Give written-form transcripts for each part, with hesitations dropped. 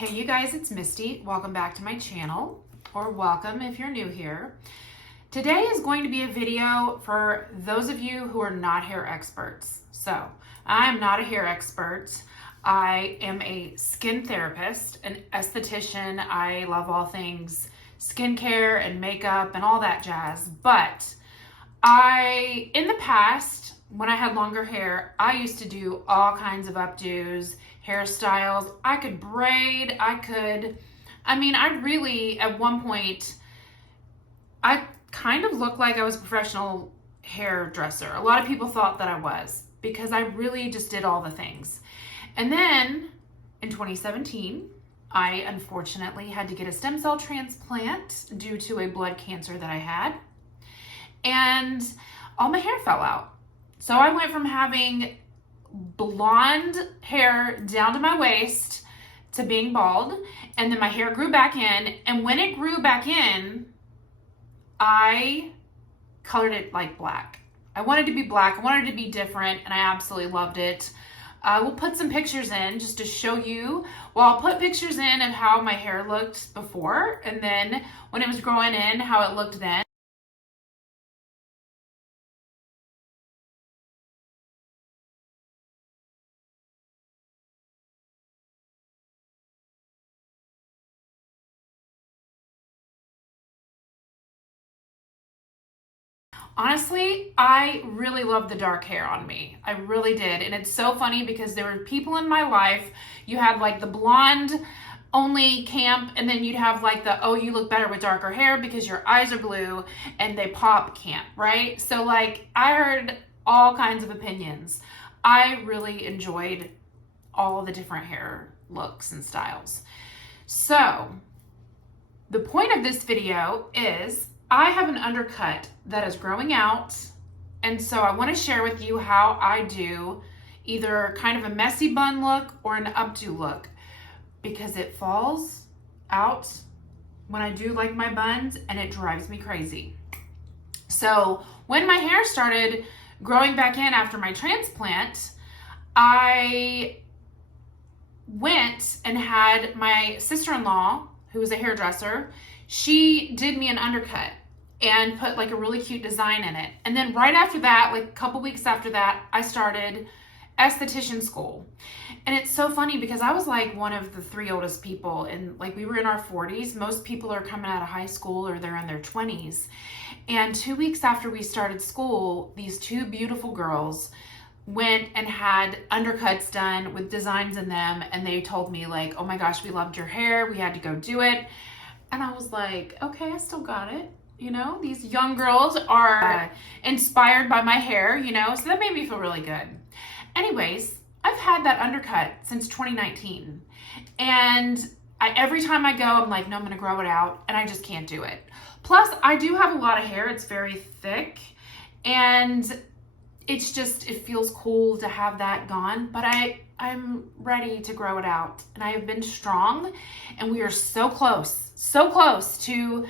Hey you guys, it's Misty. Welcome back to my channel, or welcome if you're new here. Today is going to be a video for those of you who are not hair experts. So, I'm not a hair expert. I am a skin therapist, an esthetician. I love all things skincare and makeup and all that jazz. But in the past, when I had longer hair, I used to do all kinds of updos, hairstyles. I could braid, I really, at one point, I kind of looked like I was a professional hairdresser. A lot of people thought that I was because I really just did all the things. And then in 2017, I unfortunately had to get a stem cell transplant due to a blood cancer that I had. And all my hair fell out. So I went from having blonde hair down to my waist to being bald, and then my hair grew back in, and when it grew back in, I colored it like black. I wanted to be black, I wanted to be different, and I absolutely loved it. I will put some pictures in just to show you. Well, I'll put pictures in of how my hair looked before, and then when it was growing in, how it looked then. Honestly, I really loved the dark hair on me. I really did. And it's so funny because there were people in my life, you had like the blonde only camp, and then you'd have like the, oh, you look better with darker hair because your eyes are blue and they pop camp, right? So like I heard all kinds of opinions. I really enjoyed all the different hair looks and styles. So the point of this video is I have an undercut that is growing out, and so I want to share with you how I do either kind of a messy bun look or an updo look, because it falls out when I do like my buns and it drives me crazy. So when my hair started growing back in after my transplant, I went and had my sister-in-law, who was a hairdresser, she did me an undercut and put like a really cute design in it. And then right after that, like a couple weeks after that, I started esthetician school. And it's so funny because I was like one of the three oldest people, and like we were in our 40s. Most people are coming out of high school or they're in their 20s. And 2 weeks after we started school, these two beautiful girls went and had undercuts done with designs in them, and they told me like, oh my gosh, we loved your hair, we had to go do it. And I was like, okay, I still got it. You know, these young girls are inspired by my hair, you know, so that made me feel really good. Anyways, I've had that undercut since 2019. And every time I go, I'm like, no, I'm going to grow it out, and I just can't do it. Plus, I do have a lot of hair. It's very thick, and it's just, it feels cool to have that gone, but I'm ready to grow it out, and I have been strong, and we are so close to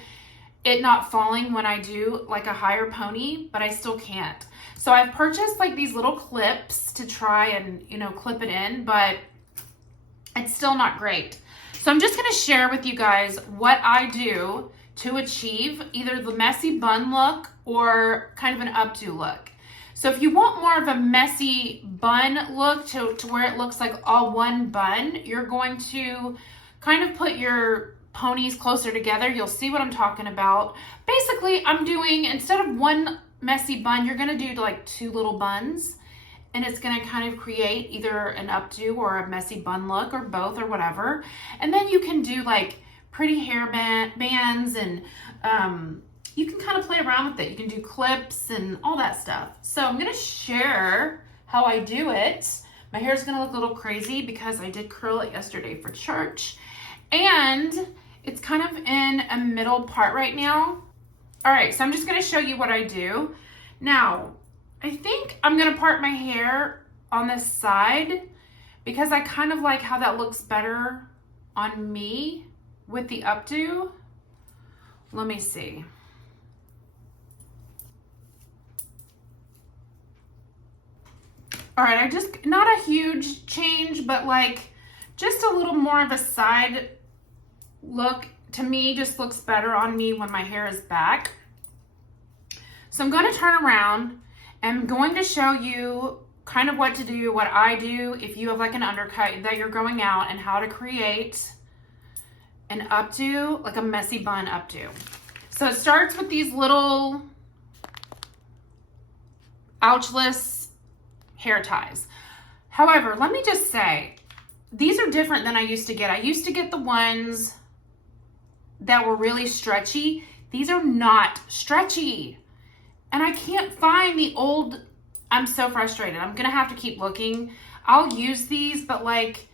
it not falling when I do like a higher pony, but I still can't. So I've purchased like these little clips to try and, you know, clip it in, but it's still not great. So I'm just gonna share with you guys what I do to achieve either the messy bun look or kind of an updo look. So if you want more of a messy bun look to where it looks like all one bun, you're going to kind of put your ponies closer together. You'll see what I'm talking about. Basically, I'm doing, instead of one messy bun, you're gonna do like two little buns, and it's gonna kind of create either an updo or a messy bun look, or both, or whatever. And then you can do like pretty hair bands, and you can kind of play around with it. You can do clips and all that stuff. So I'm gonna share how I do it. My hair's gonna look a little crazy because I did curl it yesterday for church. And it's kind of in a middle part right now. All right, so I'm just gonna show you what I do. Now, I think I'm gonna part my hair on this side because I kind of like how that looks better on me with the updo. Let me see. All right, not a huge change, but like just a little more of a side look. To me, just looks better on me when my hair is back. So I'm going to turn around and I'm going to show you kind of what to do, what I do if you have like an undercut that you're growing out, and how to create an updo, like a messy bun updo. So it starts with these little ouchless hair ties. However, let me just say, these are different than I used to get. I used to get the ones that were really stretchy. These are not stretchy. And I can't find the old, I'm so frustrated. I'm gonna have to keep looking. I'll use these, but like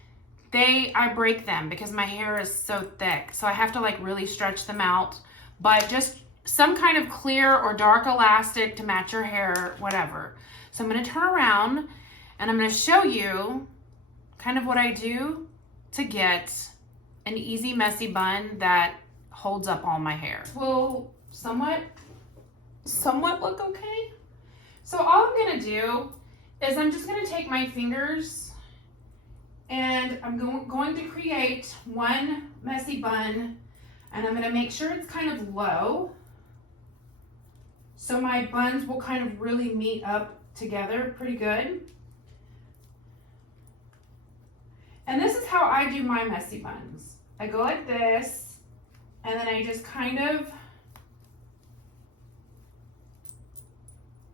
I break them because my hair is so thick. So I have to like really stretch them out, but just some kind of clear or dark elastic to match your hair, whatever. So I'm gonna turn around and I'm gonna show you kind of what I do to get an easy messy bun that holds up all my hair. Will somewhat look okay. So all I'm gonna do is I'm just gonna take my fingers and I'm going to create one messy bun, and I'm gonna make sure it's kind of low so my buns will kind of really meet up together pretty good. And this is how I do my messy buns. I go like this, and then I just kind of,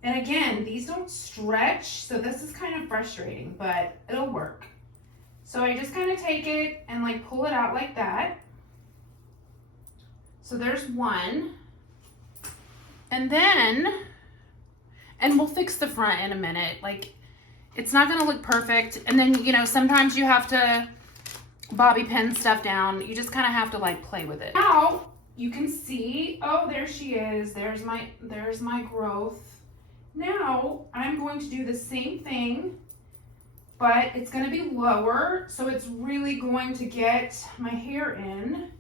and again, these don't stretch, so this is kind of frustrating, but it'll work. So I just kind of take it and like pull it out like that. So there's one. And then, and we'll fix the front in a minute. Like, it's not gonna look perfect. And then, you know, sometimes you have to bobby pin stuff down. You just kind of have to like play with it. Now you can see, oh, there she is. There's my growth. Now I'm going to do the same thing, but it's going to be lower, so it's really going to get my hair in.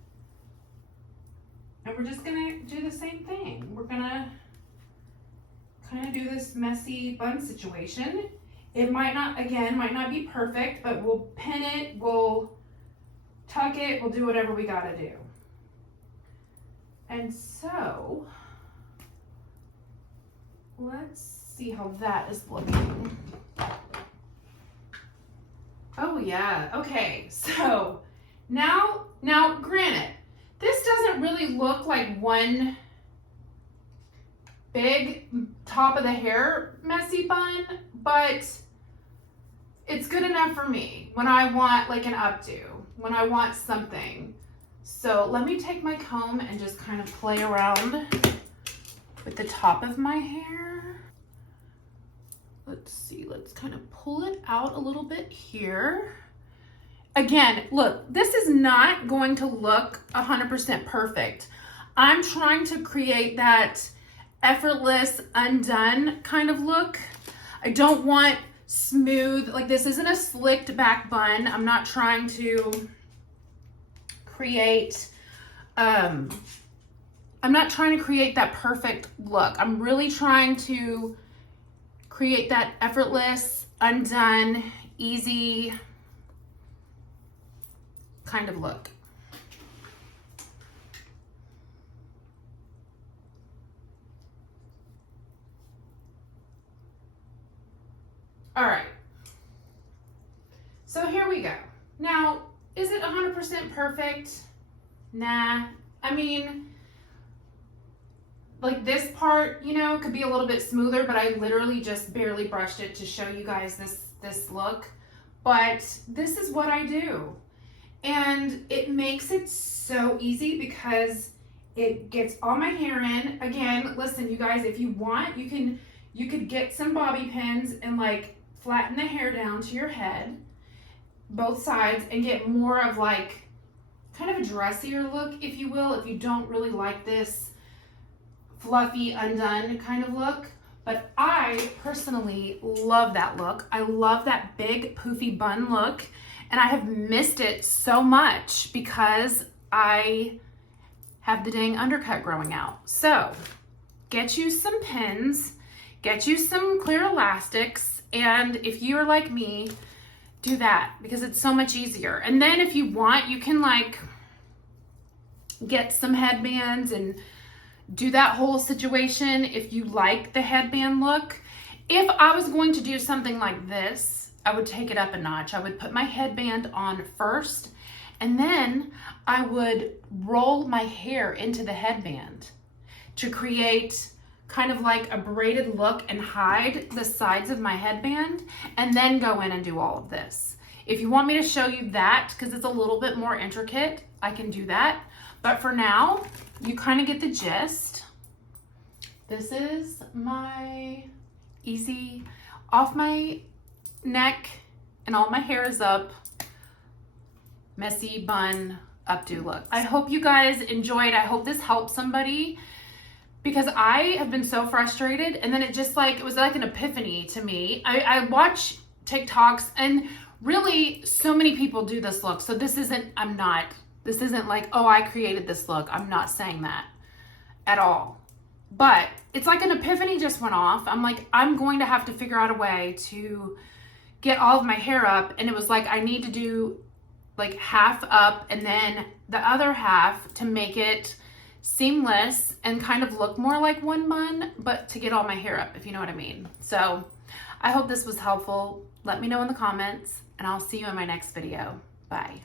And we're just going to do the same thing. We're going to kind of do this messy bun situation. It might not be perfect, but we'll pin it, we'll tuck it, we'll do whatever we got to do. And so, let's see how that is looking. Oh yeah, okay, so now granted, this doesn't really look like one big top of the hair messy bun, but it's good enough for me when I want like an updo, when I want something. So let me take my comb and just kind of play around with the top of my hair. Let's see, let's kind of pull it out a little bit here. Again, look, this is not going to look 100% perfect. I'm trying to create that effortless, undone kind of look. I don't want smooth, like this isn't a slicked back bun. I'm not trying to create, I'm not trying to create that perfect look. I'm really trying to create that effortless, undone, easy kind of look. All right, so here we go. Now, is it 100% perfect? Nah, I mean, like this part, you know, could be a little bit smoother, but I literally just barely brushed it to show you guys this look. But this is what I do. And it makes it so easy because it gets all my hair in. Again, listen, you guys, if you want, you could get some bobby pins and like flatten the hair down to your head, both sides, and get more of like kind of a dressier look, if you will, if you don't really like this fluffy, undone kind of look. But I personally love that look. I love that big poofy bun look, and I have missed it so much because I have the dang undercut growing out. So get you some pins, get you some clear elastics, and if you're like me, do that because it's so much easier. And then if you want, you can like get some headbands and do that whole situation if you like the headband look. If I was going to do something like this, I would take it up a notch. I would put my headband on first, and then I would roll my hair into the headband to create kind of like a braided look and hide the sides of my headband, and then go in and do all of this. If you want me to show you that, because it's a little bit more intricate, I can do that. But for now, you kind of get the gist. This is my easy off my neck and all my hair is up, messy bun updo look. I hope you guys enjoyed. I hope this helped somebody, because I have been so frustrated, and then it just like, it was like an epiphany to me. I watch TikToks, and really so many people do this look. So this isn't like, oh, I created this look. I'm not saying that at all. But it's like an epiphany just went off. I'm like, I'm going to have to figure out a way to get all of my hair up. And it was like, I need to do like half up and then the other half to make it seamless and kind of look more like one bun, but to get all my hair up, if you know what I mean. So I hope this was helpful. Let me know in the comments, and I'll see you in my next video. Bye.